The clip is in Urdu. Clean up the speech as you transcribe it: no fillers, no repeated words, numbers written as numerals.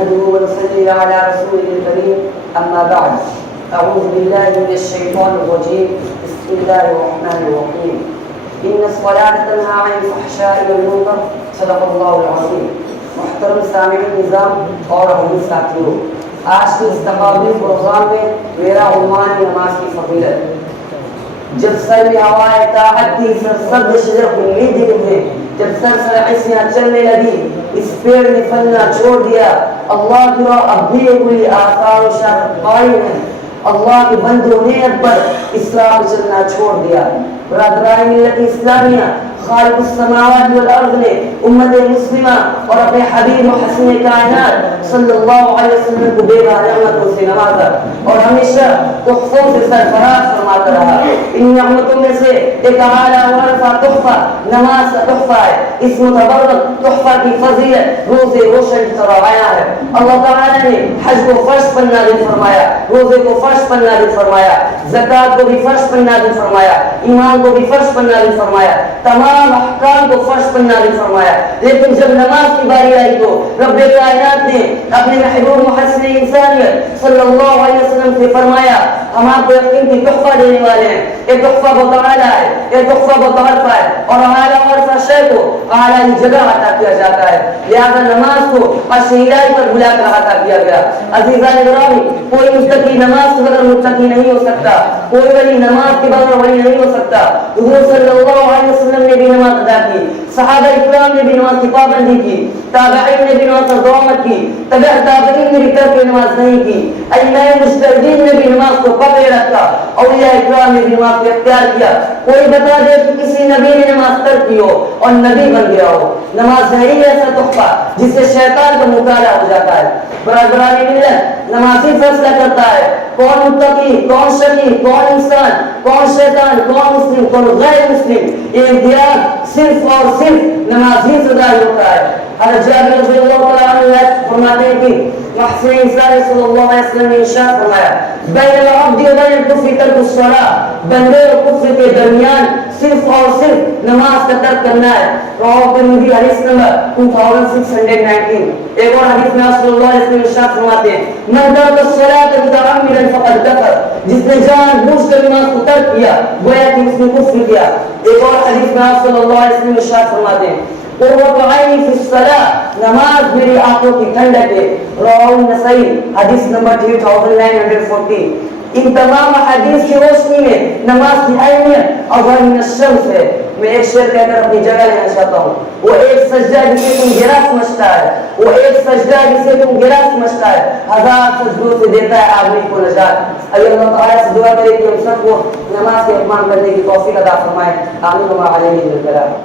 نحمده ونصلي على رسوله الكريم أما بعد أعوذ بالله من الشيطان الرجيم بسم الله الرحمن الرحيم إن الصلاة تنهى عن الفحشاء والمنكر صدق الله العظيم. محترم سامعین نظام اور حضور ساتھیوں، آج کے اس تقابلی پروگرام میں میرا عنوان ہے نماز کی فضیلت. جب سر میں ہوائے طاعت کی سرسبز شجر امید دیکھتے، جب سرسیاں چلنے لگی، اس پیڑ نے پھلنا چھوڑ دیا. اللہ کی راہ اب بھی کوئی آثار و شاہد قائم ہے. اللہ کے بندوں نے اب پر اسلام چلنا چھوڑ دیا. برادران ملت اسلامیہ، خالق السماوات والارض نے امت مسلمہ اور اپنے حبیب و حسین کائنات صلی اللہ علیہ وسلم کو بے بہا نعمتوں سے نوازا اور ہمیشہ تحفوں سے سرفراز فرماتا رہا. ان نعمتوں میں سے ایک اعلیٰ ورفع تحفہ نماز کا تحفہ ہے. اس متبرک تحفہ کی فضیلت روزے روشن کی طرح آیا ہے. اللہ تعالیٰ نے حج کو فرض پر نازل فرمایا، روزے کو فرض پر نازل فرمایا، زکوٰۃ کو بھی فرض پر نازل فرمایا، ایمان کو بھی فرض پر نازل فرمایا، تمام احکام کو فرض پر نازل فرمایا. لیکن جب نماز کی باری آئی تو رب کائنات نے اپنے محبوب محسن انسانیت صلی اللہ علیہ وسلم سے فرمایا، ہم آپ کو یقین کی تحفہ دینے والے ہیں. یہ تحفہ بہت اعلیٰ ہے، یہ تحفہ بہت عرفہ ہے اور اعلیٰ عرفہ شے کو اعلیٰ جگہ عطا کیا جاتا ہے. لہذا نماز کو اشیلائی پر بلا کر عطا کیا گیا. عزیزان گرامی، کوئی متقی نماز کے بغیر متقی نہیں ہو سکتا، کوئی ولی نماز کے بغیر ولی نہیں ہو سکتا. حضور صلی اللہ علیہ وسلم نے بھی نماز ادا کی، صحابہ اکرام نے بھی نماز کی پابندی کی، تابعین نے بھی نماز پر دعوت کی، تبع تابعین نے بھی ترک نماز نہیں کی، ائمہ مجتہدین نے بھی نماز کو پکڑے رکھا، اولیاء اکرام نے بھی نماز کو اختیار کیا. کوئی بتا دے کہ کسی نبی نے نماز ترک کی ہو اور نبی بن گیا ہو. نماز ہے ہی ایسا تحفہ جس سے شیطان کا مطالعہ ہو جاتا ہے. برادران ملت، نماز ہی فیصلہ کرتا ہے کون متقی، کون شقی، کون انسان، کون شیطان، کون مسلم، کون غیر مسلم. یہ امتیاز صرف اور صرف نماز ہی سے ظاہر ہوتا ہے. حضرت جابر رضی اللہ تعالیٰ عنہ فرماتے ہیں کہ محسن انسان صلی اللہ علیہ وسلم نے ارشاد فرمایا، بین العبد و بین الکفر ترک الصلاۃ، بندے اور کفر کے درمیان صرف اور صرف نماز کا ترک کرنا ہے. رواه ترمذی حدیث نمبر 2619. ایک اور حدیث میں صلی اللہ علیہ وسلم ارشاد فرماتے ہیں، من ترک الصلاۃ متعمدا فقد کفر، جس نے جان بوجھ کر نماز کو ترک کیا گویا کہ اس نے کفر کیا. ایک اور حدیث میں صلی اللہ علیہ وسلم ارشاد فرماتے ہیں، قرۃ عینی فی الصلاۃ، نماز میری آنکھوں کی ٹھنڈک ہے. رواه النسائی حدیث نمبر 3940. ان تمام حدیث کی روشنی میں نماز کی اہمیت اظہر من الشمس ہے. میں ایک شعر کہہ کر اپنی جگہ لینا چاہتا ہوں. وہ ایک سجدہ جسے تم گرا سمجھتا ہے، وہ ایک سجدہ جسے تم گرا سمجھتا ہے، ہزار سجدوں سے دیتا ہے آدمی کو نجات. اللہ تعالیٰ سے دعا کرے کہ ہم سب کو نماز کے اہتمام کرنے کی توفیق عطا فرمائے. آمین و علیہ السلام.